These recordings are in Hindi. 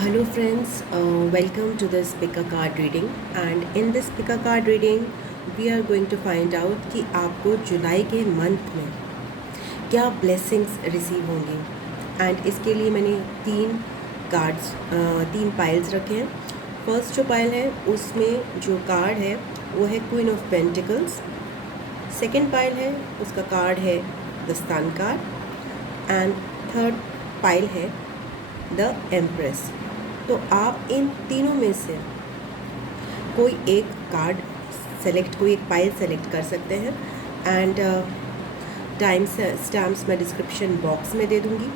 Hello friends, welcome to this pick a card reading and in this pick a card reading we are going to find out कि आपको जुलाई के मंथ में क्या ब्लेसिंग्स रिसीव होंगी एंड इसके लिए मैंने तीन पाइल्स रखे हैं। फर्स्ट जो पाइल है उसमें जो कार्ड है वो है queen of pentacles. Second pile है उसका कार्ड है the sun card and third pile है द एम्प्रेस। तो आप इन तीनों में से कोई एक कार्ड सेलेक्ट, कोई एक पाइल सेलेक्ट कर सकते हैं एंड स्टैम्प्स मैं डिस्क्रिप्शन बॉक्स में दे दूँगी।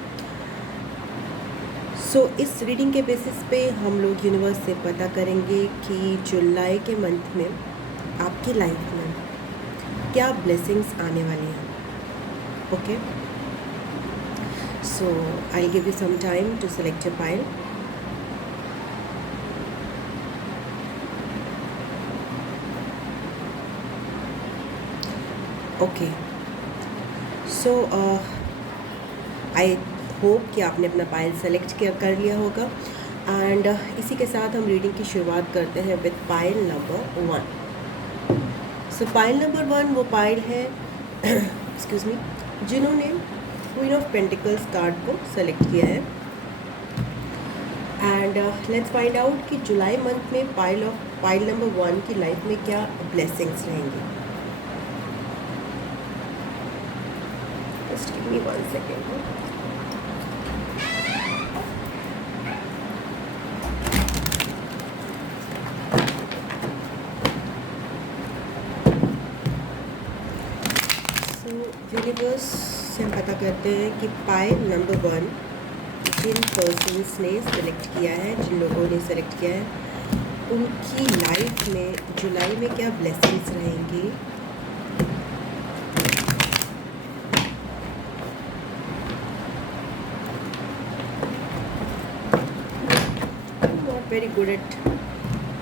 सो इस रीडिंग के बेसिस पे हम लोग यूनिवर्स से पता करेंगे कि जुलाई के मंथ में आपकी लाइफ में क्या ब्लेसिंग्स आने वाली हैं। Okay, so I give you some time to select your pile. Okay, so I hope कि आपने अपना पाइल सेलेक्ट कर लिया होगा एंड इसी के साथ हम रीडिंग की शुरुआत करते हैं with pile number 1। So pile number 1 वो पाइल है एक्सक्यूज़ मी जिन्होंने क्वीन ऑफ पेंटिकल्स कार्ड को सेलेक्ट किया है एंड लेट्स फाइंड आउट कि जुलाई मंथ में पाइल नंबर 1 की लाइफ में क्या ब्लेसिंग्स रहेंगी। Just give me 1 second. So universe से हम पता करते हैं कि पाइल नंबर 1 जिन पर्सन्स ने सेलेक्ट किया है, जिन लोगों ने सेलेक्ट किया है, उनकी लाइफ में जुलाई में क्या ब्लेसिंग्स रहेंगी। Very good at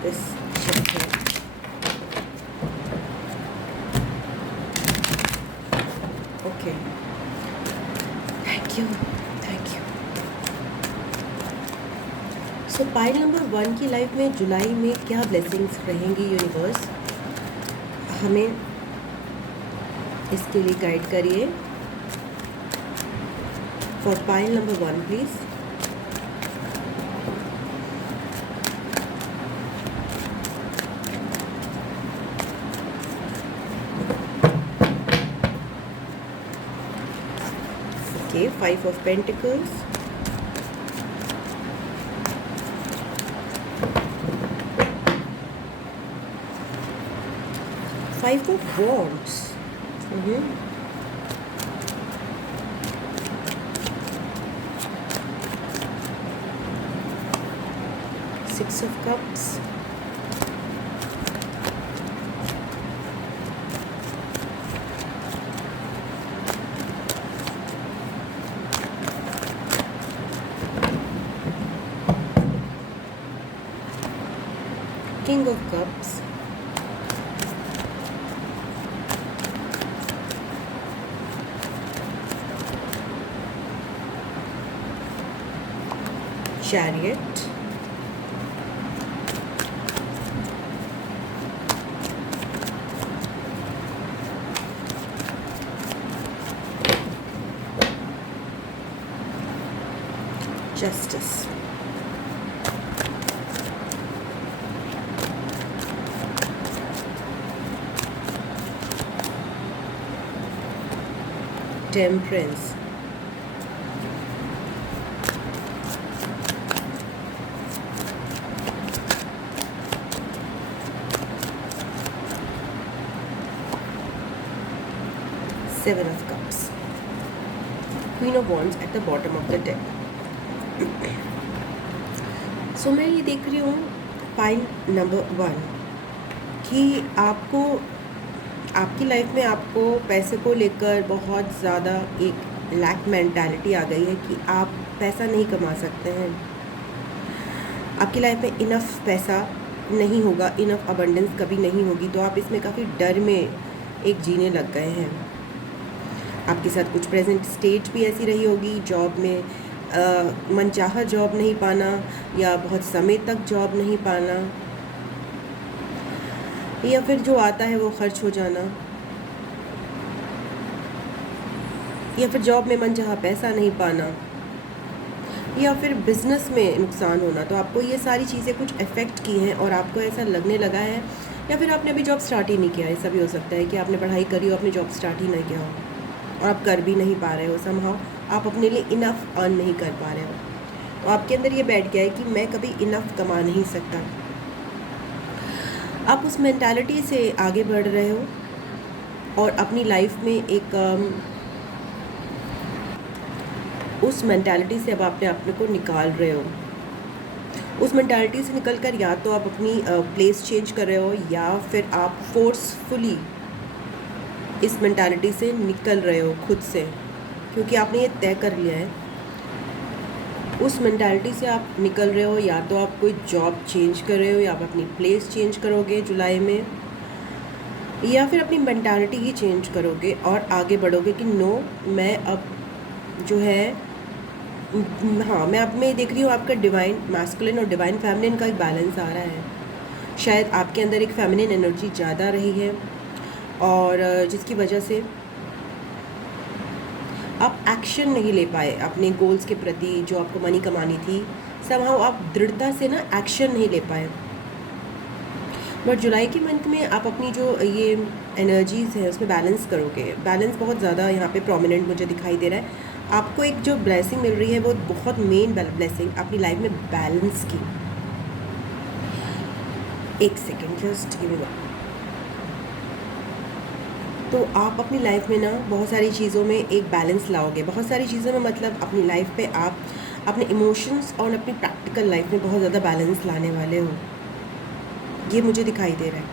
this chapter. Okay, thank you. So pile number 1 की लाइफ में जुलाई में क्या ब्लेसिंग्स रहेंगी यूनिवर्स, हमें इसके लिए गाइड करिए। For pile number 1 please. Okay, 5 of Pentacles, Five of Wands, Six of Cups, King of Cups, Chariot, Justice, Temperance, Seven of Cups, Queen of Wands at the bottom of the deck. सो मैं ये देख रही हूँ पाइल नंबर 1 कि आपको आपकी लाइफ में आपको पैसे को लेकर बहुत ज़्यादा एक लैक मेंटालिटी आ गई है कि आप पैसा नहीं कमा सकते हैं, आपकी लाइफ में इनफ पैसा नहीं होगा, इनफ अबंडेंस कभी नहीं होगी। तो आप इसमें काफ़ी डर में एक जीने लग गए हैं। आपके साथ कुछ प्रेजेंट स्टेज भी ऐसी रही होगी, जॉब में मनचाहा जॉब नहीं पाना, या बहुत समय तक जॉब नहीं पाना, या फिर जो आता है वो खर्च हो जाना, या फिर जॉब में मनचाहा पैसा नहीं पाना, या फिर बिज़नेस में नुकसान होना। तो आपको ये सारी चीज़ें कुछ अफेक्ट की हैं और आपको ऐसा लगने लगा है, या फिर आपने अभी जॉब स्टार्ट ही नहीं किया। ऐसा भी हो सकता है कि आपने पढ़ाई करी हो, आपने जॉब स्टार्ट ही नहीं किया हो और आप कर भी नहीं पा रहे हो, समहाउ आप अपने लिए इनफ अर्न नहीं कर पा रहे हो। तो आपके अंदर ये बैठ गया है कि मैं कभी इनफ कमा नहीं सकता। आप उस मेंटालिटी से आगे बढ़ रहे हो और अपनी लाइफ में एक उस मेंटालिटी से अब आपने अपने को निकाल रहे हो। उस मेंटालिटी से निकल कर या तो आप अपनी प्लेस चेंज कर रहे हो, या फिर आप फोर्सफुली इस मेंटालिटी से निकल रहे हो खुद से, क्योंकि आपने ये तय कर लिया है। उस मेंटालिटी से आप निकल रहे हो, या तो आप कोई जॉब चेंज कर रहे हो, या आप अपनी प्लेस चेंज करोगे जुलाई में, या फिर अपनी मेंटालिटी ही चेंज करोगे और आगे बढ़ोगे कि नो, मैं अब जो है, हाँ, मैं अब मैं देख रही हूँ आपका डिवाइन मैस्कुलिन और डिवाइन फेमिनिन का एक बैलेंस आ रहा है। शायद आपके अंदर एक फेमिनिन एनर्जी ज़्यादा रही है और जिसकी वजह से आप एक्शन नहीं ले पाए अपने गोल्स के प्रति। जो आपको मनी कमानी थी, समहाउ आप दृढ़ता से ना एक्शन नहीं ले पाए। बट जुलाई के मंथ में आप अपनी जो ये एनर्जीज़ है उसमें बैलेंस करोगे। बैलेंस बहुत ज़्यादा यहाँ पे प्रोमिनेंट मुझे दिखाई दे रहा है। आपको एक जो ब्लेसिंग मिल रही है वो बहुत मेन ब्लेसिंग अपनी लाइफ में बैलेंस की। एक सेकेंड, जस्ट गिव मी। तो आप अपनी लाइफ में ना बहुत सारी चीज़ों में एक बैलेंस लाओगे। बहुत सारी चीज़ों में मतलब अपनी लाइफ पे आप अपने इमोशंस और अपनी प्रैक्टिकल लाइफ में बहुत ज़्यादा बैलेंस लाने वाले हो, ये मुझे दिखाई दे रहा है।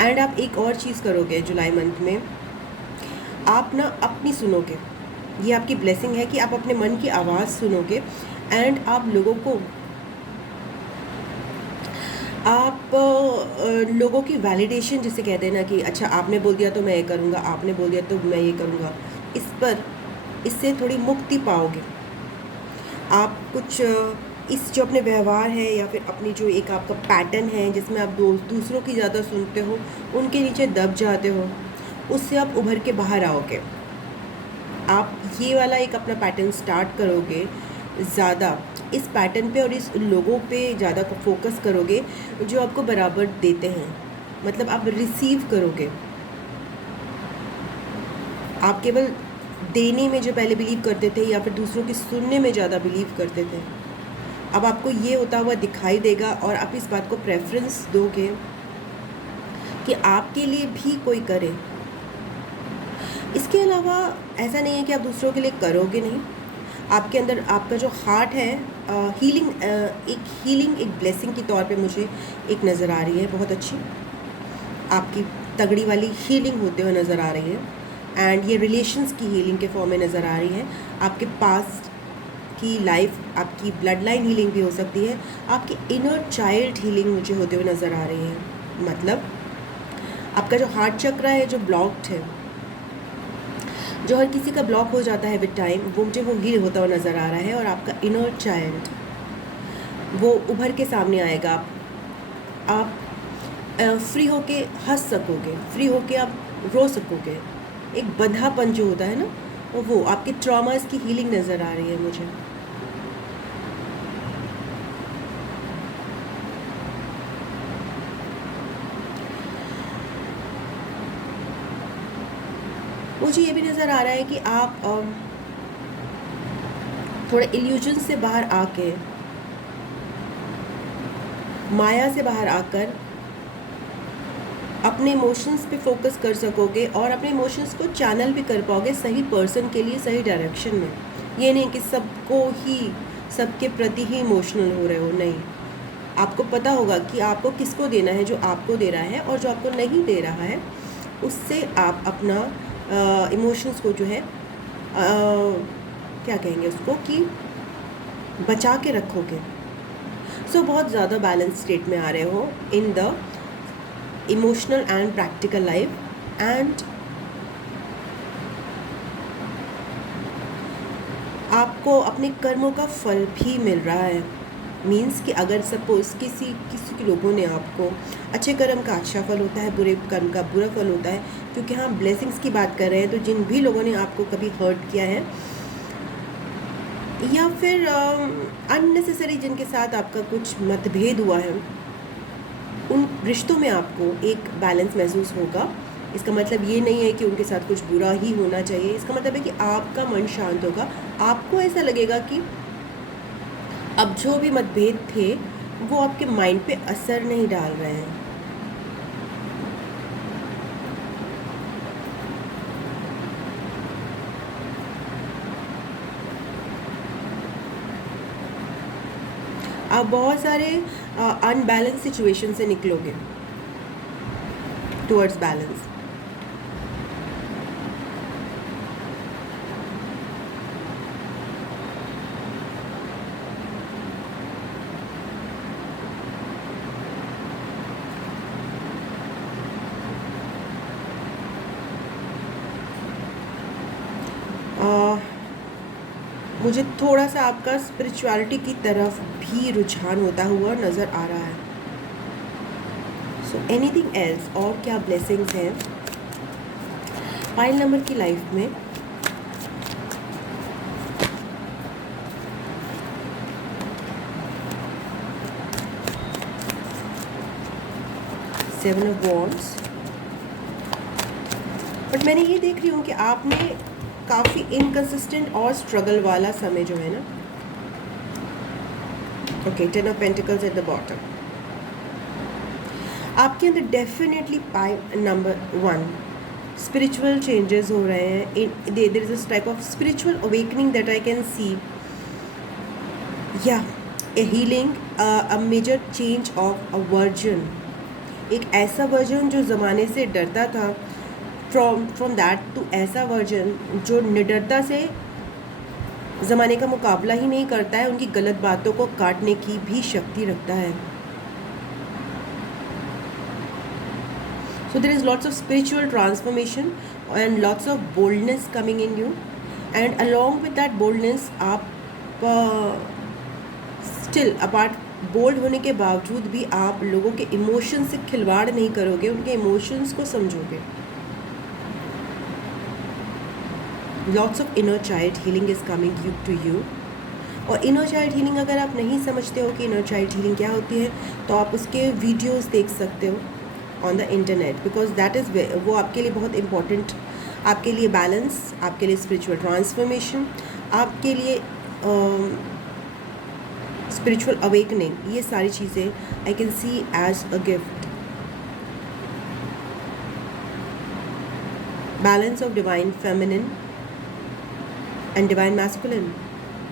एंड आप एक और चीज़ करोगे जुलाई मंथ में, आप ना अपनी सुनोगे। ये आपकी ब्लेसिंग है कि आप अपने मन की आवाज़ सुनोगे एंड आप लोगों को, आप लोगों की वैलिडेशन जिसे कहते हैं ना कि अच्छा आपने बोल दिया तो मैं ये करूँगा, आपने बोल दिया तो मैं ये करूँगा, इस पर इससे थोड़ी मुक्ति पाओगे। आप कुछ इस जो अपने व्यवहार है या फिर अपनी जो एक आपका पैटर्न है जिसमें आप दूसरों की ज़्यादा सुनते हो, उनके नीचे दब जाते हो, उससे आप उभर के बाहर आओगे। आप ये वाला एक अपना पैटर्न स्टार्ट करोगे, ज़्यादा इस पैटर्न पे और इस लोगों पे ज़्यादा फोकस करोगे जो आपको बराबर देते हैं। मतलब आप रिसीव करोगे। आप केवल देने में जो पहले बिलीव करते थे या फिर दूसरों की सुनने में ज़्यादा बिलीव करते थे, अब आपको ये होता हुआ दिखाई देगा और आप इस बात को प्रेफरेंस दोगे कि आपके लिए भी कोई करे। इसके अलावा ऐसा नहीं है कि आप दूसरों के लिए करोगे नहीं। आपके अंदर आपका जो हार्ट है, हीलिंग एक ब्लेसिंग के तौर पे मुझे एक नज़र आ रही है, बहुत अच्छी आपकी तगड़ी वाली हीलिंग होते हुए नज़र आ रही है। एंड ये रिलेशंस की हीलिंग के फॉर्म में नज़र आ रही है। आपके पास्ट की लाइफ, आपकी ब्लड लाइन हीलिंग भी हो सकती है। आपकी इनर चाइल्ड हीलिंग मुझे होते हुए नज़र आ रही है। मतलब आपका जो हार्ट चक्र है जो ब्लॉक्ड है, जो हर किसी का ब्लॉक हो जाता है विद टाइम, वो मुझे वो हील होता हुआ नज़र आ रहा है। और आपका इनर चाइल्ड वो उभर के सामने आएगा। आप फ्री होके हंस सकोगे, फ्री होके आप रो सकोगे। एक बंधापन जो होता है ना, वो आपके ट्रॉमास की हीलिंग नज़र आ रही है मुझे। मुझे ये भी नज़र आ रहा है कि आप थोड़े इल्यूजन से बाहर आके, माया से बाहर आकर अपने इमोशंस पे फोकस कर सकोगे और अपने इमोशंस को चैनल भी कर पाओगे सही पर्सन के लिए, सही डायरेक्शन में। ये नहीं कि सबको ही, सबके प्रति ही इमोशनल हो रहे हो, नहीं। आपको पता होगा कि आपको किसको देना है, जो आपको दे रहा है, और जो आपको नहीं दे रहा है उससे आप अपना इमोशंस को जो है क्या कहेंगे उसको, कि बचा के रखोगे। सो बहुत ज़्यादा बैलेंस स्टेट में आ रहे हो in the emotional and practical life. And आपको अपने कर्मों का फल भी मिल रहा है। मीन्स कि अगर सपोज़ किसी किसी के लोगों ने आपको अच्छे कर्म का अच्छा फल होता है, बुरे कर्म का बुरा फल होता है, क्योंकि हम ब्लेसिंग्स की बात कर रहे हैं। तो जिन भी लोगों ने आपको कभी हर्ट किया है या फिर अननेसेसरी जिनके साथ आपका कुछ मतभेद हुआ है, उन रिश्तों में आपको एक बैलेंस महसूस होगा। इसका मतलब ये नहीं है कि उनके साथ कुछ बुरा ही होना चाहिए। इसका मतलब है कि आपका मन शांत होगा। आपको ऐसा लगेगा कि अब जो भी मतभेद थे वो आपके माइंड पे असर नहीं डाल रहे हैं। आप बहुत सारे अनबैलेंस सिचुएशन से निकलोगे टुवर्ड्स बैलेंस। मुझे थोड़ा सा आपका स्पिरिचुअलिटी की तरफ भी रुझान होता हुआ नज़र आ रहा है। सो एनीथिंग एल्स, और क्या ब्लेसिंग्स हैं पायल नंबर की लाइफ में? Seven of wands. बट मैंने ये देख रही हूँ कि आपने काफ़ी इनकंसिस्टेंट और स्ट्रगल वाला समय जो है ना। Okay, ten of pentacles at the bottom. आपके अंदर definitely pile number 1 spiritual changes हो रहे हैं। There is a type of spiritual awakening that I can see. या a healing, a major change of a version. एक ऐसा वर्जन जो ज़माने से डरता था, फ्रॉम दैट टू ऐसा वर्जन जो निडरता से ज़माने का मुकाबला ही नहीं करता है, उनकी गलत बातों को काटने की भी शक्ति रखता है। So there is lots of spiritual transformation and lots of boldness coming in you, and along with that boldness आप still apart बोल्ड होने के बावजूद भी आप लोगों के इमोशन से खिलवाड़ नहीं करोगे, उनके इमोशंस को समझोगे। Lots of inner child healing is coming you to you. और इनर चाइल्ड हीलिंग अगर आप नहीं समझते हो कि इनर चाइल्ड हीलिंग क्या होती है, तो आप उसके वीडियोस देख सकते हो on the internet, because that is वो आपके लिए बहुत इम्पॉर्टेंट, आपके लिए बैलेंस, आपके लिए स्पिरिचुअल ट्रांसफॉर्मेशन, आपके लिए स्पिरिचुअल अवेकनिंग, ये सारी चीज़ें I can see as a gift. Balance of divine feminine and divine masculine.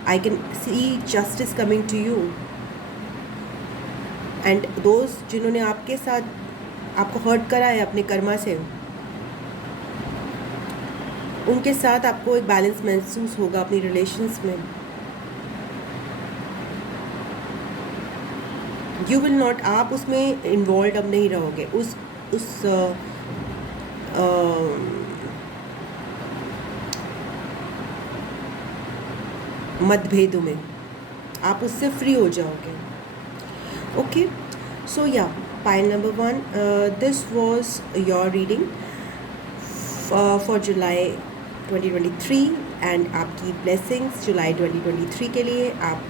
I can see justice coming to you, and those जिन्होंने आपके साथ आपको हर्ट करा है अपने कर्मा से, उनके साथ आपको एक बैलेंस महसूस होगा अपनी रिलेशंस में। यू विल नॉट, आप उसमें इन्वॉल्व अब नहीं रहोगे उस मतभेदों में, आप उससे फ्री हो जाओगे। Okay, so yeah pile number 1, this was your reading for July 2023 and आपकी ब्लेसिंग्स जुलाई 2023 के लिए। आप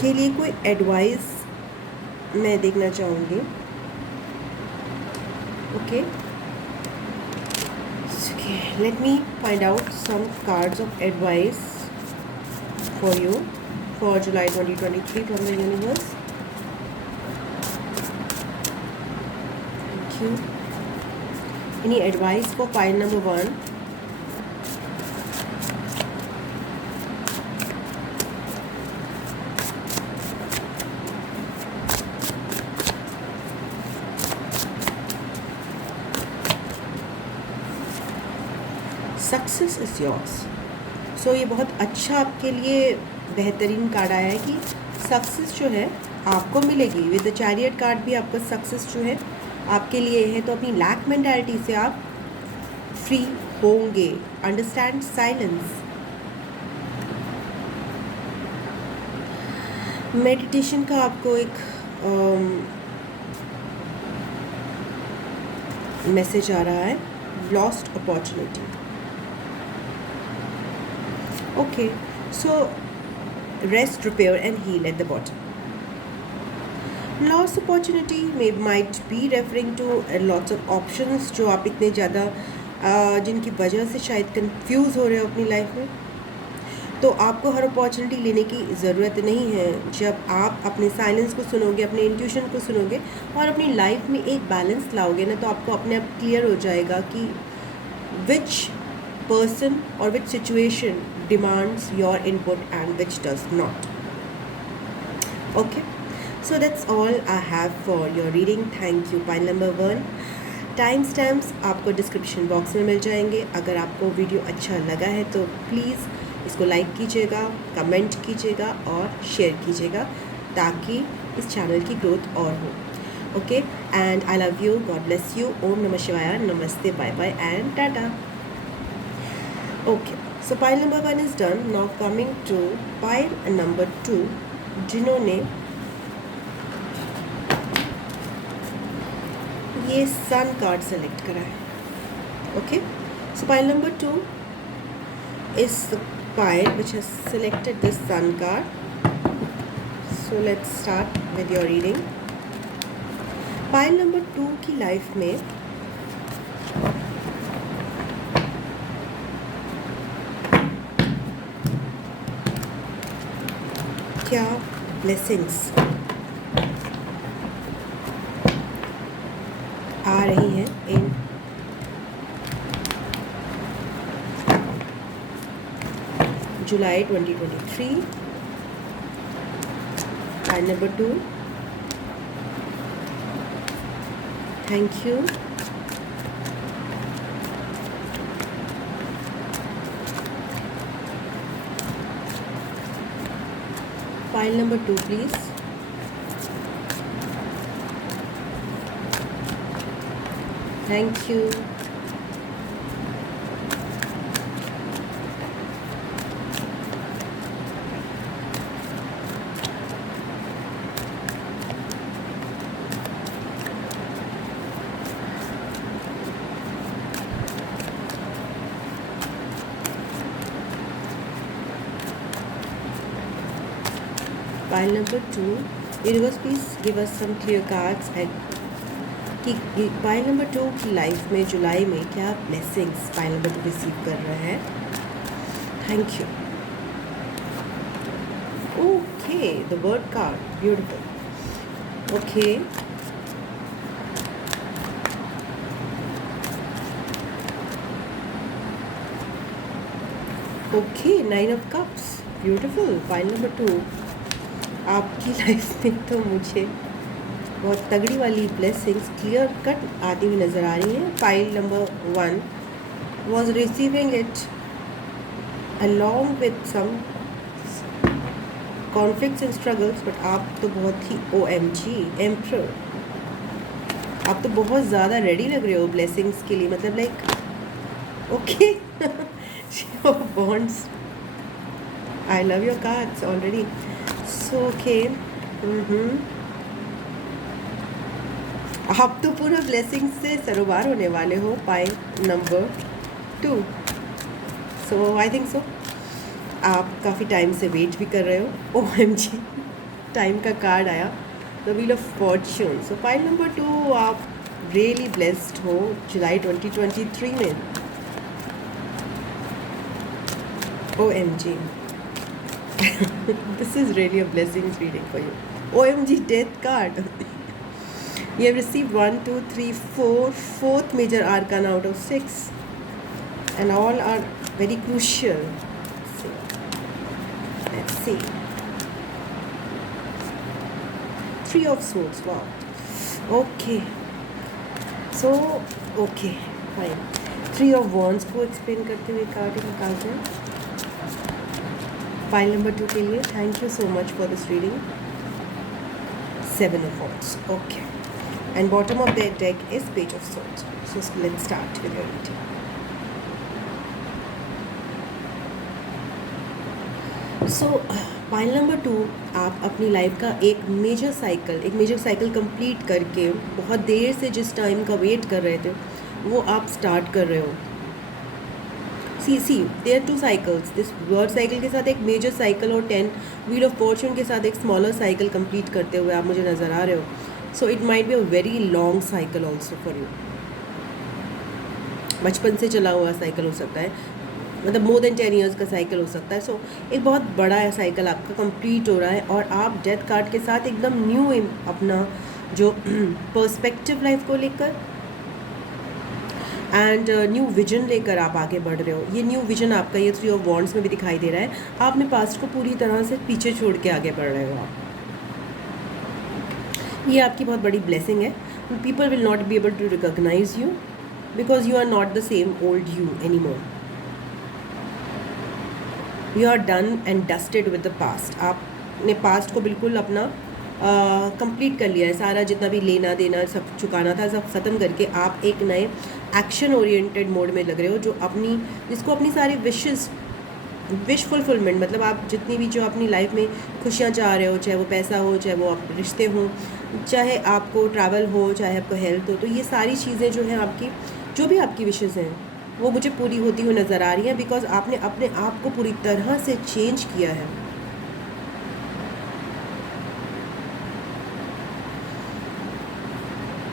के लिए कोई एडवाइस मैं देखना चाहूँगी। Okay, let me find out some cards of advice for you for July 2023 from the universe. Thank you. Any advice for pile number 1? Success is yours. So ये बहुत अच्छा आपके लिए बेहतरीन कार्ड आया है कि सक्सेस जो है आपको मिलेगी। विद द चैरियट कार्ड भी आपका सक्सेस जो है आपके लिए है। तो अपनी लैक मेंटालिटी से आप फ्री होंगे। Understand silence. मेडिटेशन का आपको एक मैसेज आ रहा है, lost opportunity. Okay, so rest, repair and heal at the bottom. Lost opportunity में might be referring to lots of options जो आप इतने ज़्यादा जिनकी वजह से शायद कंफ्यूज हो रहे हो अपनी लाइफ में. तो आपको हर अपॉर्चुनिटी लेने की ज़रूरत नहीं है. जब आप अपने साइलेंस को सुनोगे, अपने इंट्यूशन को सुनोगे और अपनी लाइफ में एक बैलेंस लाओगे ना, तो आपको अपने आप क्लियर हो जाएगा कि विच पर्सन और विच situation demands your input and which does not. Okay, so that's all I have for your reading. Thank you. Pile number 1. Time stamps आपको डिस्क्रिप्शन बॉक्स में मिल जाएंगे. अगर आपको वीडियो अच्छा लगा है तो प्लीज़ इसको लाइक कीजिएगा, कमेंट कीजिएगा और शेयर कीजिएगा ताकि इस चैनल की ग्रोथ और हो. Okay, and I love you. God bless you. ओम नमः शिवाय. नमस्ते, bye bye and ta-ta. Okay, so pile number 1 is done. Now coming to pile number 2, जिन्होंने ये सन कार्ड सेलेक्ट करा है. Okay, so pile number 2 is the pile which has selected this sun card. So let's start with your reading. Pile number 2 की लाइफ में क्या ब्लेसिंग्स आ रही हैं इन July 2023. Pile number 2. Thank you. Pile number 2, please. Thank you. Pile number 2. Universe, please give us some clear cards and कि पाइल नंबर 2 की लाइफ में जुलाई में क्या ब्लेसिंग्स पाइल नंबर 2 रिसीव कर रहा है. Thank you. Okay, the bird card, beautiful. Okay, okay, 9 of cups, beautiful. Pile number 2, आपकी लाइफ में तो मुझे बहुत तगड़ी वाली ब्लेसिंग्स क्लियर कट आती हुई नज़र आ रही हैं. Pile number 1 was receiving it along with some conflicts and struggles, but आप तो बहुत ही OMG एम्परर, आप तो बहुत ज़्यादा रेडी लग रहे हो ब्लेसिंग्स के लिए. मतलब like okay, bonds. I love your cards already. So okay, आप तो पूरा ब्लेसिंग से सरोबार होने वाले हो. Pile number 2. So I think so आप काफ़ी टाइम से वेट भी कर रहे हो. OMG, टाइम का कार्ड आया, the wheel of Fortune. So pile number 2, आप रियली ब्लेस्ड हो जुलाई 2023 में. OMG, this is really a blessings reading for you. OMG, death card. You have received 1, 2, 3, 4, fourth major arcana out of 6, and all are very crucial. Let's see. 3 of swords. Wow. Okay. So okay, fine. 3 of wands को एक्सप्लेन करते हुए कार्ड निकालते हैं पाइल नंबर 2 के लिए. Thank you so much for this reading. 7 of wands. Okay. And bottom of their deck is Page of Swords. So let's start with your reading. So pile number 2, आप अपनी लाइफ का एक मेजर साइकिल कंप्लीट करके बहुत देर से जिस टाइम का वेट कर रहे थे वो आप स्टार्ट कर रहे हो। See there 2 cycles, this word cycle के साथ एक मेजर साइकिल और 10 व्हील ऑफ फॉर्चून के साथ एक स्मॉलर साइकिल कंप्लीट करते हुए आप मुझे नज़र आ रहे हो। So it might be a very long cycle also for you. बचपन से चला हुआ साइकिल हो सकता है, मतलब मोर देन 10 ईयर्स का साइकिल हो सकता है। सो एक बहुत बड़ा साइकिल आपका कंप्लीट हो रहा है और आप डेथ कार्ड के साथ एकदम न्यू अपना जो पर्सपेक्टिव लाइफ को लेकर एंड न्यू विजन लेकर आप आगे बढ़ रहे हो। ये न्यू विजन आपका ये 3 ऑफ वॉन्ड्स में भी दिखाई दे रहा है। आप अपने पास्ट को पूरी तरह से पीछे छोड़ के आगे बढ़ रहे हो आप। ये आपकी बहुत बड़ी ब्लेसिंग है। People will not be able to recognize you because you are not the same old you any more. You are done and dusted with the past. आपने पास्ट को बिल्कुल अपना कंप्लीट कर लिया है। सारा जितना भी लेना देना सब चुकाना था सब ख़त्म करके आप एक नए एक्शन ओरिएंटेड मोड में लग रहे हो, जो जिसको अपनी सारी विश फुलफिलमेंट, मतलब आप जितनी भी जो अपनी लाइफ में खुशियाँ चाह रहे हो, चाहे वो पैसा हो, चाहे वो आप रिश्ते हों, चाहे आपको ट्रैवल हो, चाहे आपको हेल्थ हो, तो ये सारी चीज़ें जो हैं आपकी, जो भी आपकी विशेज़ हैं वो मुझे पूरी होती हुई नज़र आ रही हैं बिकॉज आपने अपने आप को पूरी तरह से चेंज किया है।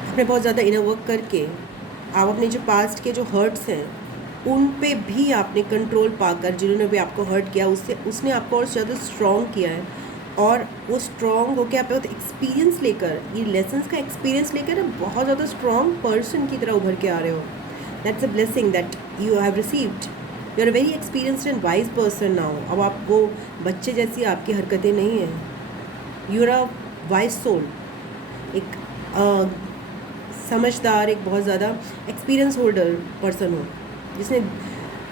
आपने बहुत ज़्यादा इनर वर्क करके आप अपने जो पास्ट के जो हर्ट्स हैं उन पे भी आपने कंट्रोल पाकर, जिन्होंने भी आपको हर्ट किया उसने आपको और ज़्यादा स्ट्रॉन्ग किया है। और वो स्ट्रॉन्ग होकर आप एक्सपीरियंस लेकर, ये लेसन्स का एक्सपीरियंस लेकर बहुत ज़्यादा स्ट्रॉन्ग पर्सन की तरह उभर के आ रहे हो। That's a blessing that you have received. You are very experienced and wise person now. अब आप वो बच्चे जैसी आपकी हरकतें नहीं हैं। You are a wise soul, एक समझदार, एक बहुत ज़्यादा एक्सपीरियंस होल्डर पर्सन हो, जिसने,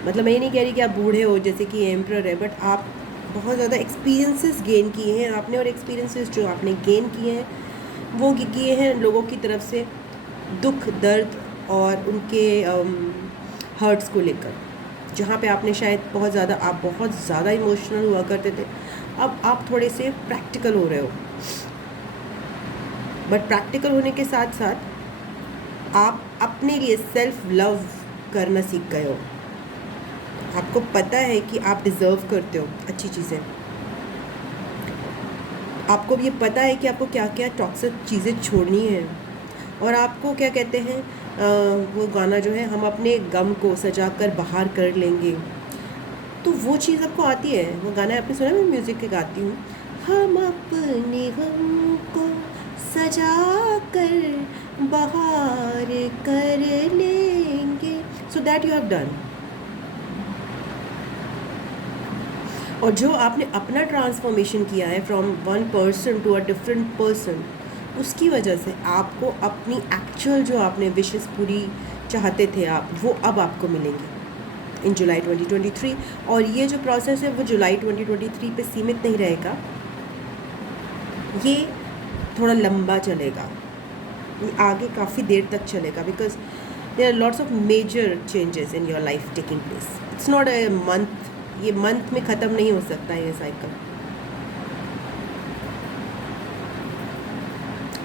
मतलब मैं ये नहीं कह रही कि आप बूढ़े हो जैसे कि एम्प्रर है, बट आप बहुत ज़्यादा एक्सपीरियंसेस गेन किए हैं आपने। और एक्सपीरियंसेस जो आपने गेन किए हैं वो किए हैं लोगों की तरफ से दुख, दर्द और उनके हर्ट्स को लेकर। जहाँ पे आपने शायद आप बहुत ज़्यादा इमोशनल हुआ करते थे, अब आप थोड़े से प्रैक्टिकल हो रहे हो। बट प्रैक्टिकल होने के साथ साथ आप अपने लिए सेल्फ लव करना सीख गए हो। आपको पता है कि आप डिज़र्व करते हो अच्छी चीज़ें। आपको ये पता है कि आपको क्या क्या टॉक्सिक चीज़ें छोड़नी है। और आपको क्या कहते हैं, वो गाना जो है, हम अपने गम को सजा कर बाहर कर लेंगे, तो वो चीज़ आपको आती है। वो गाना आपने सुना, मैं म्यूज़िक के गाती हूँ, हम अपने गम को सजा कर बाहर कर लेंगे, so that you have done. और जो आपने अपना ट्रांसफॉर्मेशन किया है from one person to a different person, उसकी वजह से आपको अपनी एक्चुअल जो आपने विशेस पूरी चाहते थे आप, वो अब आपको मिलेंगे इन जुलाई 2023। और ये जो प्रोसेस है वो जुलाई 2023 पे सीमित नहीं रहेगा, ये थोड़ा लंबा चलेगा, ये आगे काफ़ी देर तक चलेगा because there are lots of major changes in your life taking place. It's not a month, ये मंथ में ख़त्म नहीं हो सकता ये साइकिल।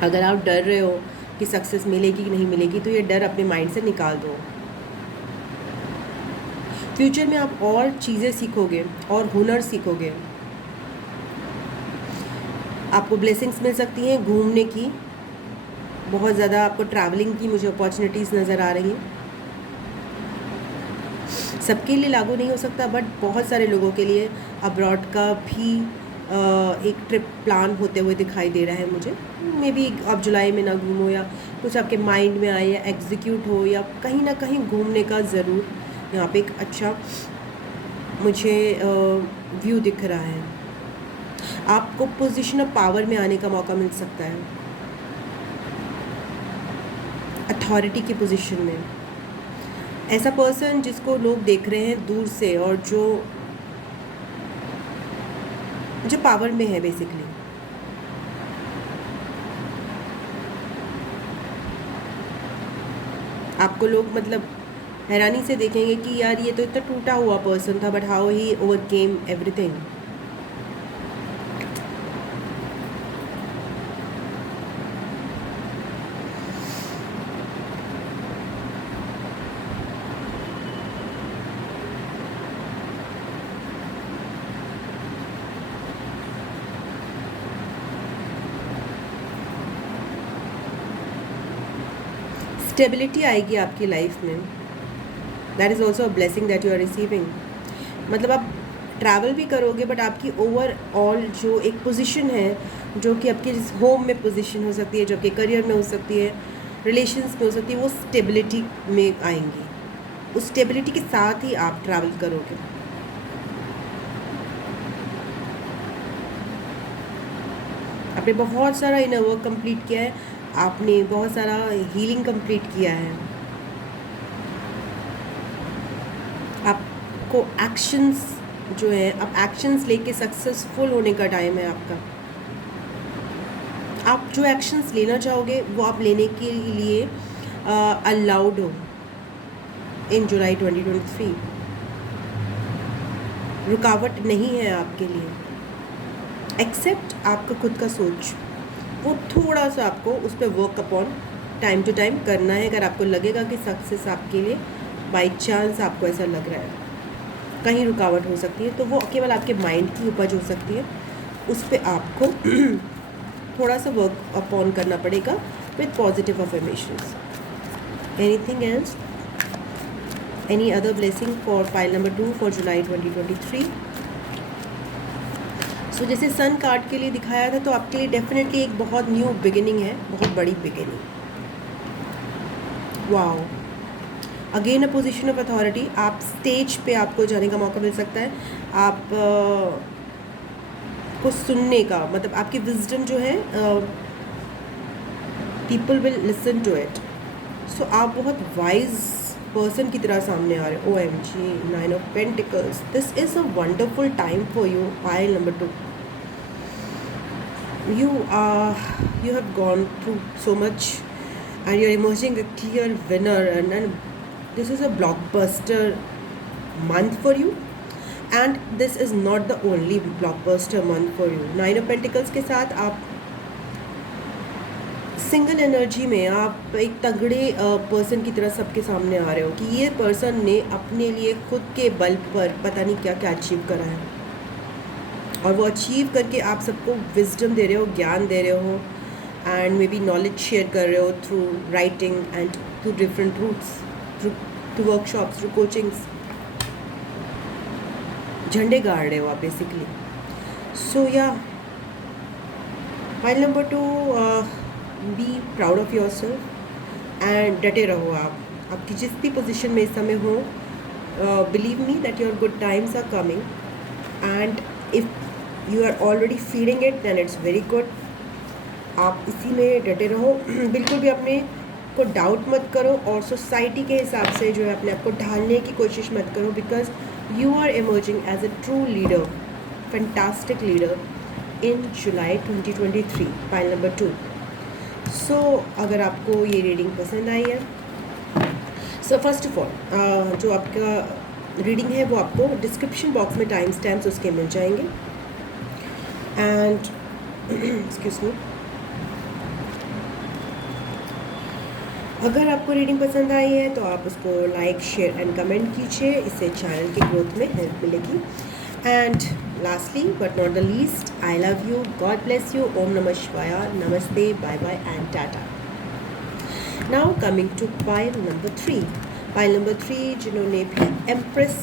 अगर आप डर रहे हो कि सक्सेस मिलेगी कि नहीं मिलेगी, तो ये डर अपने माइंड से निकाल दो। फ्यूचर में आप और चीज़ें सीखोगे और हुनर सीखोगे। आपको ब्लेसिंग्स मिल सकती हैं घूमने की, बहुत ज़्यादा आपको ट्रैवलिंग की मुझे अपॉर्चुनिटीज़ नज़र आ रही हैं। सबके लिए लागू नहीं हो सकता, बट बहुत सारे लोगों के लिए अब्रॉड का भी एक ट्रिप प्लान होते हुए दिखाई दे रहा है मुझे। मे बी आप जुलाई में ना घूमो, या कुछ आपके माइंड में आए या एग्जीक्यूट हो, या कहीं ना कहीं घूमने का ज़रूर यहाँ पे एक अच्छा मुझे व्यू दिख रहा है। आपको पोजीशन ऑफ पावर में आने का मौका मिल सकता है, अथॉरिटी की पोजीशन में। ऐसा पर्सन जिसको लोग देख रहे हैं दूर से और जो पावर में है बेसिकली। आपको लोग मतलब हैरानी से देखेंगे कि यार ये तो इतना टूटा हुआ पर्सन था, but how he overcame everything. Stability आएगी आपकी लाइफ में. That is also a blessing that you are receiving. मतलब आप ट्रैवल भी करोगे बट आपकी ओवरऑल जो एक पोजीशन है, जो कि आपके होम में पोजीशन हो सकती है, जो आपके करियर में हो सकती है, रिलेशंस में हो सकती है, वो स्टेबिलिटी में आएंगी. उस स्टेबिलिटी के साथ ही आप ट्रैवल करोगे. आपने बहुत सारा इनर वर्क कंप्लीट किया है, आपने बहुत सारा हीलिंग कंप्लीट किया है. आपको एक्शंस जो है, अब एक्शंस लेके सक्सेसफुल होने का टाइम है आपका. आप जो एक्शंस लेना चाहोगे वो आप लेने के लिए अलाउड हो इन जुलाई 2023. रुकावट नहीं है आपके लिए. एक्सेप्ट आपका खुद का सोच, वो थोड़ा सा आपको उस पर work upon time to time करना है. अगर आपको लगेगा कि सक्सेस आपके लिए बाई चांस आपको ऐसा लग रहा है, कहीं रुकावट हो सकती है, तो वो केवल आपके माइंड की उपज हो सकती है. उस पर आपको थोड़ा सा वर्क अपॉन करना पड़ेगा with positive affirmations. Anything else, any other blessing for pile number 2 for July 2023. सो जैसे सन कार्ड के लिए दिखाया था, तो आपके लिए डेफिनेटली एक बहुत न्यू बिगिनिंग है, बहुत बड़ी beginning. Wow, again a position of authority. आप स्टेज पे आपको जाने का मौका मिल सकता है. आप को सुनने का, मतलब आपकी विजडम जो है, people will listen to it. So आप बहुत वाइज पर्सन की तरह सामने आ रहे हो. OMG, 9 of Pentacles. This is a wonderful time for you. Pile number 2, you have gone through so much and you're emerging a clear winner, and then this is a blockbuster month for you, and this is not the only blockbuster month for you. 9 of Pentacles के साथ आप सिंगल एनर्जी में, आप एक तगड़े पर्सन की तरह सबके सामने आ रहे हो कि ये पर्सन ने अपने लिए खुद के बल पर पता नहीं क्या क्या अचीव करा है, और वो अचीव करके आप सबको विजडम दे रहे हो, ज्ञान दे रहे हो, and maybe knowledge share कर रहे हो through writing and through different routes, through workshops, through coachings. झंडे गाड़ रहे हो आप basically. So yeah, pile number 2, be proud of yourself and डटे रहो. आपकी जिस भी पोजिशन में इस समय हो, believe me that your good times are coming, and if you are already feeling it then it's very good. आप इसी में डटे रहो. बिल्कुल भी अपने को डाउट मत करो, और सोसाइटी के हिसाब से जो है अपने आप को ढालने की कोशिश मत करो, because you are emerging as a true leader, fantastic leader in July 2023. Pile number 2. So अगर आपको ये रीडिंग पसंद आई है, सो फर्स्ट ऑफ ऑल जो आपका रीडिंग है वो आपको डिस्क्रिप्शन बॉक्स में टाइम स्टैम्प्स उसके मिल जाएंगे. एंड एक्सक्यूज मी, अगर आपको रीडिंग पसंद आई है तो आप उसको लाइक, शेयर एंड कमेंट कीजिए. इससे चैनल की ग्रोथ में हेल्प मिलेगी. And lastly but not the least, I love you, God bless you, ओम नमः शिवाय, नमस्ते, bye bye and tata. Now coming to pile number 3. Pile number 3 जिन्होंने भी एम्प्रेस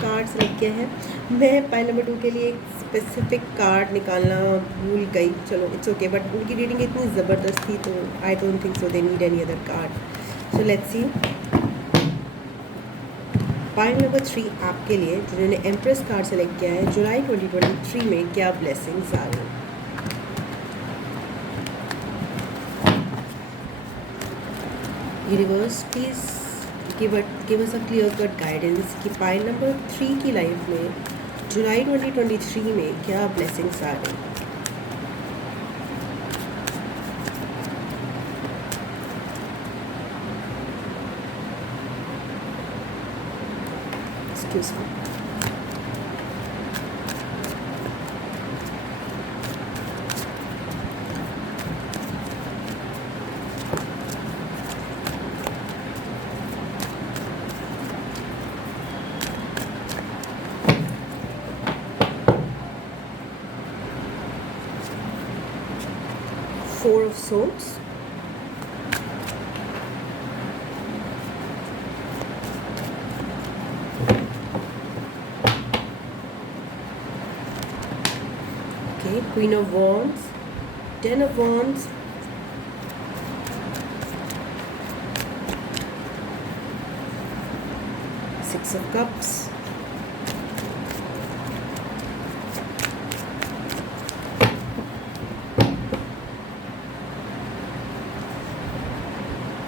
कार्ड सेलेक्ट किया है, मैं पाइल नंबर 2 के लिए एक स्पेसिफिक कार्ड निकालना भूल गई. चलो इट्स ओके, बट उनकी रीडिंग इतनी ज़बरदस्त थी, तो I don't think so they need any other card. So let's C. Pile number 3 आपके लिए जिन्होंने एम्प्रेस कार्ड सेलेक्ट किया है, जुलाई 2023 में क्या ब्लेसिंग्स आ रही हैं. Universe please give us a clear cut guidance कि पाइल नंबर 3 की लाइफ में जुलाई 2023 में क्या ब्लेसिंग्स आ रही हैं. Excuse me. Four of Swords, Okay, Queen of Wands, Ten of Wands, Six of Cups,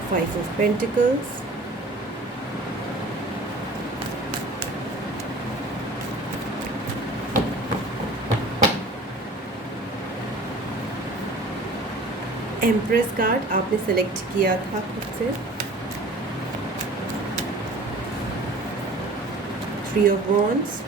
Five of Pentacles, empress card आपने सेलेक्ट किया था खुद से, three of wands,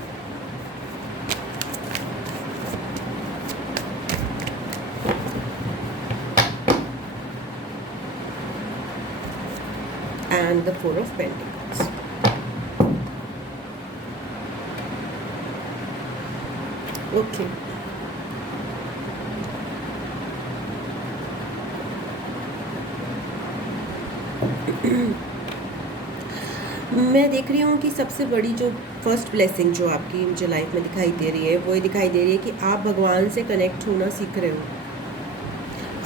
and the Four of Pentacles. Okay. मैं देख रही हूँ कि सबसे बड़ी जो फर्स्ट ब्लेसिंग जो आपकी मुझे लाइफ में दिखाई दे रही है वो ये दिखाई दे रही है कि आप भगवान से कनेक्ट होना सीख रहे हो।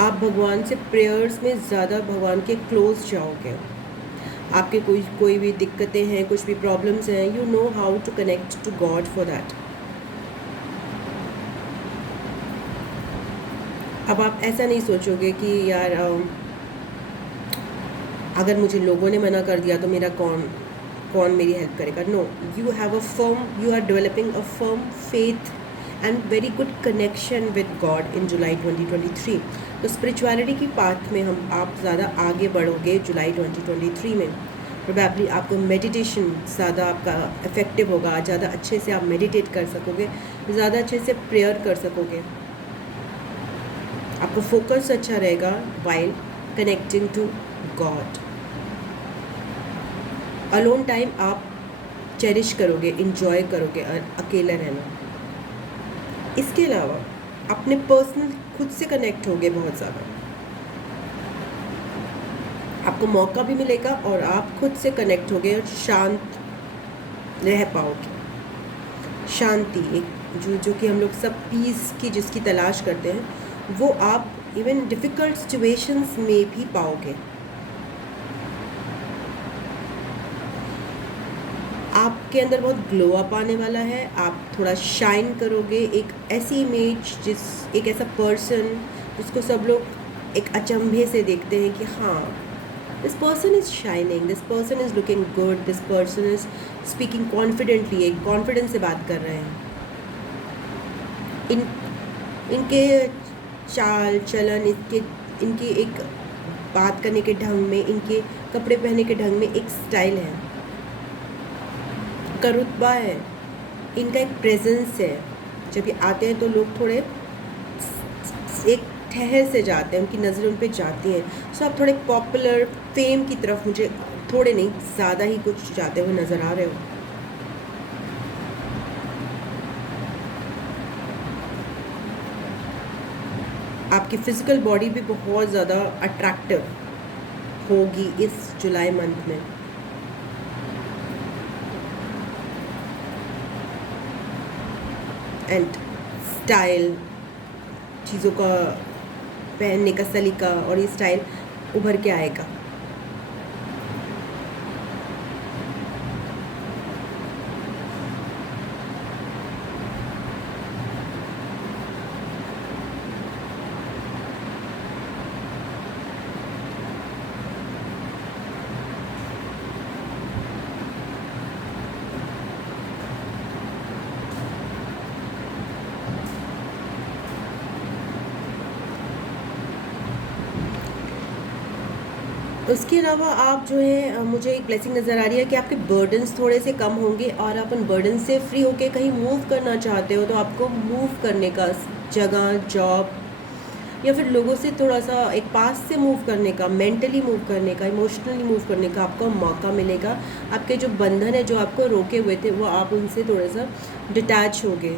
आप भगवान से प्रेयर्स में ज़्यादा भगवान के क्लोज जाओगे। आपके कोई भी दिक्कतें हैं, कुछ भी प्रॉब्लम्स हैं, you know how to connect to God for that. अब आप ऐसा नहीं सोचोगे कि यार अगर मुझे लोगों ने मना कर दिया तो मेरा कौन मेरी हेल्प करेगा। No, you are developing a firm faith and very good connection with God in July 2023। तो स्पिरिचुअलिटी की पाथ में आप ज़्यादा आगे बढ़ोगे जुलाई 2023 में। प्रोबेबली आपको मेडिटेशन ज़्यादा आपका इफ़ेक्टिव होगा, ज़्यादा अच्छे से आप मेडिटेट कर सकोगे, ज़्यादा अच्छे से प्रेयर कर सकोगे, आपको फोकस अच्छा रहेगा while connecting to God. Alone time आप चेरिश करोगे, इंजॉय करोगे अकेले रहना। इसके अलावा अपने पर्सनल खुद से कनेक्ट होगे बहुत ज़्यादा, आपको मौका भी मिलेगा और आप खुद से कनेक्ट होगे और शांत रह पाओगे। शांति एक जो कि हम लोग सब पीस की जिसकी तलाश करते हैं वो आप इवन डिफ़िकल्ट सिचुएशंस में भी पाओगे। आपके अंदर बहुत ग्लो अप आने वाला है, आप थोड़ा शाइन करोगे। एक ऐसी इमेज एक ऐसा पर्सन जिसको सब लोग एक अचंभे से देखते हैं कि हाँ, this person is shining, this person is looking good, this person is speaking confidently, एक कॉन्फिडेंस से बात कर रहे हैं। इनके चाल चलन, इनके एक बात करने के ढंग में, इनके कपड़े पहनने के ढंग में एक स्टाइल है, इनका रुतबा है, इनका एक प्रेजेंस है। जब ये आते हैं तो लोग थोड़े एक ठहर से जाते हैं, उनकी नज़र उन पे जाती हैं। सो आप थोड़े पॉपुलर फेम की तरफ, मुझे थोड़े नहीं ज़्यादा ही कुछ जाते हुए नज़र आ रहे हो। आपकी फ़िज़िकल बॉडी भी बहुत ज़्यादा अट्रैक्टिव होगी इस जुलाई मंथ में। एंड स्टाइल, चीज़ों का पहनने का सलीका और ये स्टाइल उभर के आएगा। उसके अलावा आप जो है, मुझे एक ब्लेसिंग नज़र आ रही है कि आपके बर्डन्स थोड़े से कम होंगे और आप उन बर्डन से फ्री होके कहीं मूव करना चाहते हो तो आपको मूव करने का, जगह, जॉब या फिर लोगों से थोड़ा सा एक पास से मूव करने का, मेंटली मूव करने का, इमोशनली मूव करने का आपको मौका मिलेगा। आपके जो बंधन है जो आपको रोके हुए थे वो आप उनसे थोड़ा सा डिटैच होगे।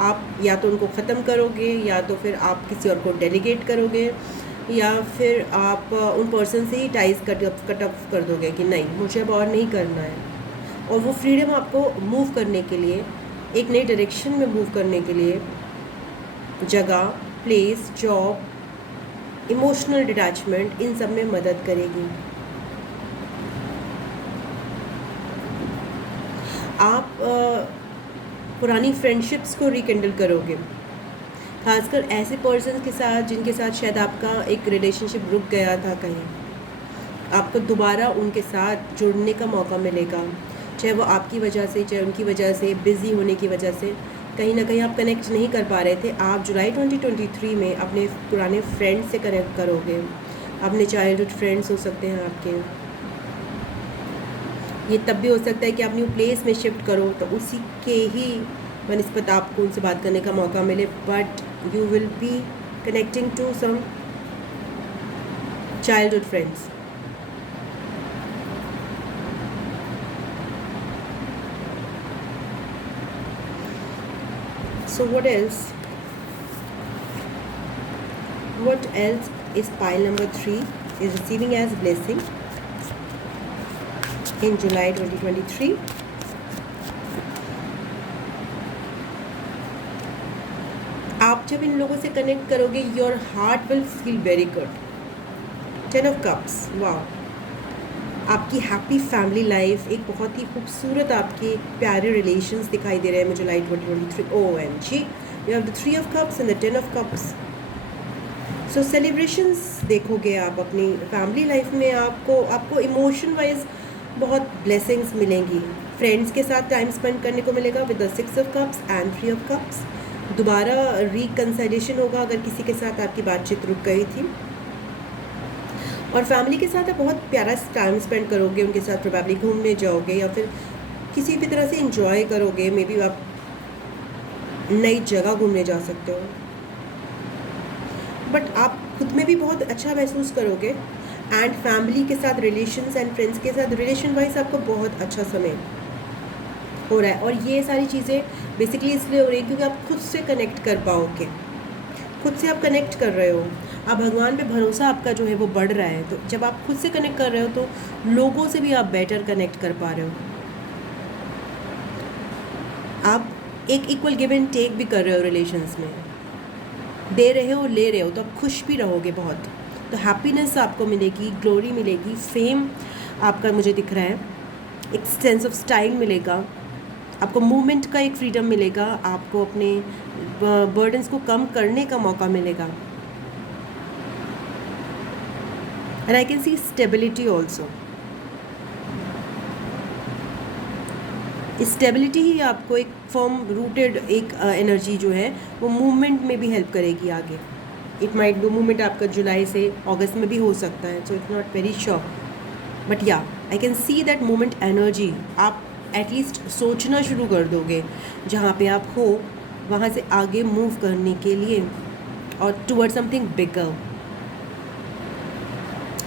आप या तो उनको ख़त्म करोगे या तो फिर आप किसी और को डेलीगेट करोगे या फिर आप उन पर्सन से ही टाइज कट ऑफ कर दोगे कि नहीं, मुझे अब और नहीं करना है। और वो फ्रीडम आपको मूव करने के लिए, एक नई डायरेक्शन में मूव करने के लिए जगह, प्लेस, जॉब, इमोशनल डिटैचमेंट, इन सब में मदद करेगी। आप पुरानी फ्रेंडशिप्स को रिकिंडल करोगे, खासकर ऐसे पर्सन के साथ जिनके साथ शायद आपका एक रिलेशनशिप रुक गया था कहीं। आपको दोबारा उनके साथ जुड़ने का मौका मिलेगा, चाहे वो आपकी वजह से, चाहे उनकी वजह से, बिज़ी होने की वजह से कहीं ना कहीं आप कनेक्ट नहीं कर पा रहे थे। आप जुलाई 2023 में अपने पुराने फ्रेंड से कनेक्ट करोगे। अपने चाइल्डहुड फ्रेंड्स हो सकते हैं आपके। ये तब भी हो सकता है कि आप न्यू प्लेस में शिफ्ट करो तो उसी के ही बनिस्बत आपको उनसे बात करने का मौका मिले, but you will be connecting to some childhood friends. So what else? What else is pile number 3 is receiving as blessing in July 2023? आप जब इन लोगों से कनेक्ट करोगे, your heart will feel very good. 10 of Cups, वाह। आपकी हैप्पी फैमिली लाइफ, एक बहुत ही खूबसूरत आपके प्यारे रिलेशंस दिखाई दे रहे हैं मुझे जुलाई 2023। OMG, you have the 3 of Cups and the 10 of Cups। So celebrations देखोगे आप अपनी फैमिली लाइफ में। आपको इमोशन वाइज बहुत ब्लेसिंग्स मिलेंगी। फ्रेंड्स के साथ टाइम स्पेंड करने को मिलेगा with the 6 of Cups and 3 of Cups। दोबारा रिकंसिलिएशन होगा अगर किसी के साथ आपकी बातचीत रुक गई थी। और फैमिली के साथ आप बहुत प्यारा टाइम स्पेंड करोगे, उनके साथ प्रोबेबली घूमने जाओगे या फिर किसी भी तरह से इंजॉय करोगे। मे बी आप नई जगह घूमने जा सकते हो, बट आप खुद में भी बहुत अच्छा महसूस करोगे। एंड फैमिली के साथ रिलेशंस एंड फ्रेंड्स के साथ रिलेशन वाइज आपको बहुत अच्छा समय हो रहा है। और ये सारी चीज़ें बेसिकली इसलिए हो रही है क्योंकि आप खुद से कनेक्ट कर पाओगे, खुद से आप कनेक्ट कर रहे हो। अब भगवान पे भरोसा आपका जो है वो बढ़ रहा है। तो जब आप खुद से कनेक्ट कर रहे हो तो लोगों से भी आप बेटर कनेक्ट कर पा रहे हो। आप एक इक्वल गिव एंड टेक भी कर रहे हो रिलेशंस में, दे रहे हो ले रहे हो, तो आप खुश भी रहोगे बहुत। तो हैप्पीनेस आपको मिलेगी, ग्लोरी मिलेगी, फेम आपका मुझे दिख रहा है, एक सेंस ऑफ स्टाइल मिलेगा, आपको मूवमेंट का एक फ्रीडम मिलेगा, आपको अपने बर्डन्स को कम करने का मौका मिलेगा। And I can see stability also. Stability ही आपको एक फर्म रूटेड एक एनर्जी जो है वो मूवमेंट में भी हेल्प करेगी आगे। इट माइट बी मूवमेंट आपका जुलाई से अगस्त में भी हो सकता है, so it's not very sure, but yeah I can see that movement energy. आप एटलीस्ट सोचना शुरू कर दोगे जहाँ पे आप हो वहाँ से आगे मूव करने के लिए और toward something bigger,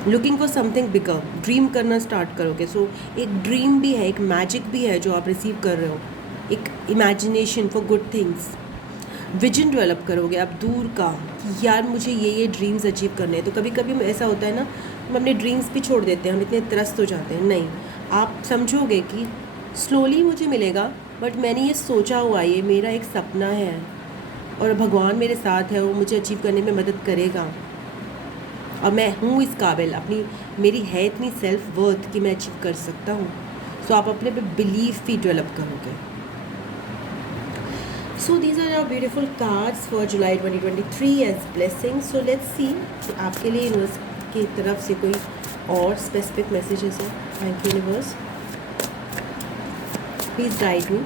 looking for something bigger, dream करना स्टार्ट करोगे। सो एक ड्रीम भी है, एक मैजिक भी है जो आप रिसीव कर रहे हो, एक imagination for good things, vision develop करोगे आप दूर का कि यार मुझे ये ड्रीम्स अचीव करने हैं। तो कभी कभी ऐसा होता है ना, हम अपने ड्रीम्स भी छोड़ देते हैं, हम इतने त्रस्त हो जाते हैं। नहीं, आप समझोगे कि स्लोली मुझे मिलेगा, बट मैंने ये सोचा हुआ, ये मेरा एक सपना है और भगवान मेरे साथ है, वो मुझे अचीव करने में मदद करेगा और मैं हूँ इस काबिल, मेरी है इतनी सेल्फ वर्थ कि मैं अचीव कर सकता हूँ। सो आप अपने पे बिलीफ भी डेवलप करोगे। So these are our beautiful cards for July 2023 as blessing. So let's see आपके लिए यूनिवर्स की तरफ से कोई और स्पेसिफिक मैसेजेस है। Thank you universe, please guide me.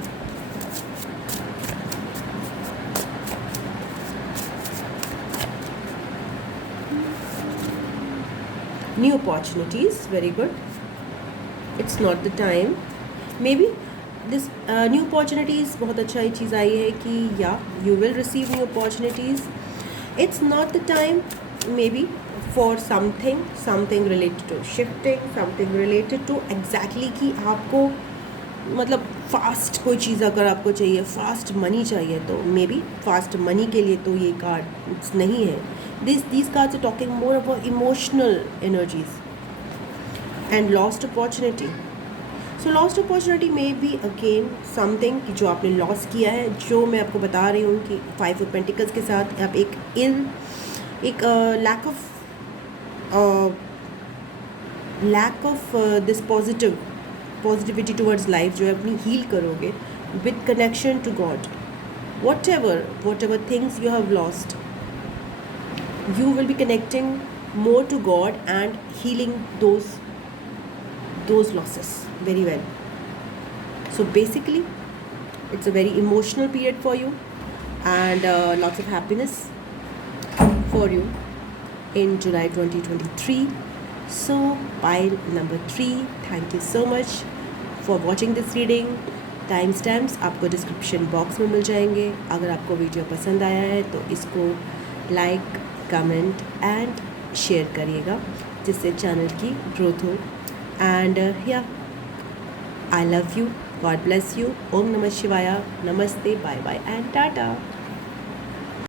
New opportunities, very good. It's not the time. Maybe this new opportunities, बहुत अच्छा ये चीज़ आई है कि you will receive new opportunities. It's not the time, maybe for something related to shifting, something related to exactly कि आपको मतलब फास्ट कोई चीज़ अगर आपको चाहिए, फास्ट मनी चाहिए, तो मे बी फास्ट मनी के लिए तो ये कार्ड नहीं है। These cards are talking more about emotional energies and lost opportunity. So lost opportunity में बी अगेन समथिंग कि जो आपने लॉस किया है, जो मैं आपको बता रही हूँ कि 5 ऑफ पेंटिकल्स के साथ आप एक lack of this positivity towards life जो है अपनी हील करोगे with connection to God. whatever things you have lost, you will be connecting more to God and healing those losses very well. So basically it's a very emotional period for you, and lots of happiness for you in July 2023. So pile number 3, thank you so much for watching this reading. Time stamps आपको डिस्क्रिप्शन बॉक्स में मिल जाएंगे. अगर आपको वीडियो पसंद आया है तो इसको लाइक, कमेंट एंड शेयर करिएगा, जिससे चैनल की ग्रोथ हो. And yeah I love you, God bless you. ओम नमः शिवाय, नमस्ते, बाय बाय एंड टाटा.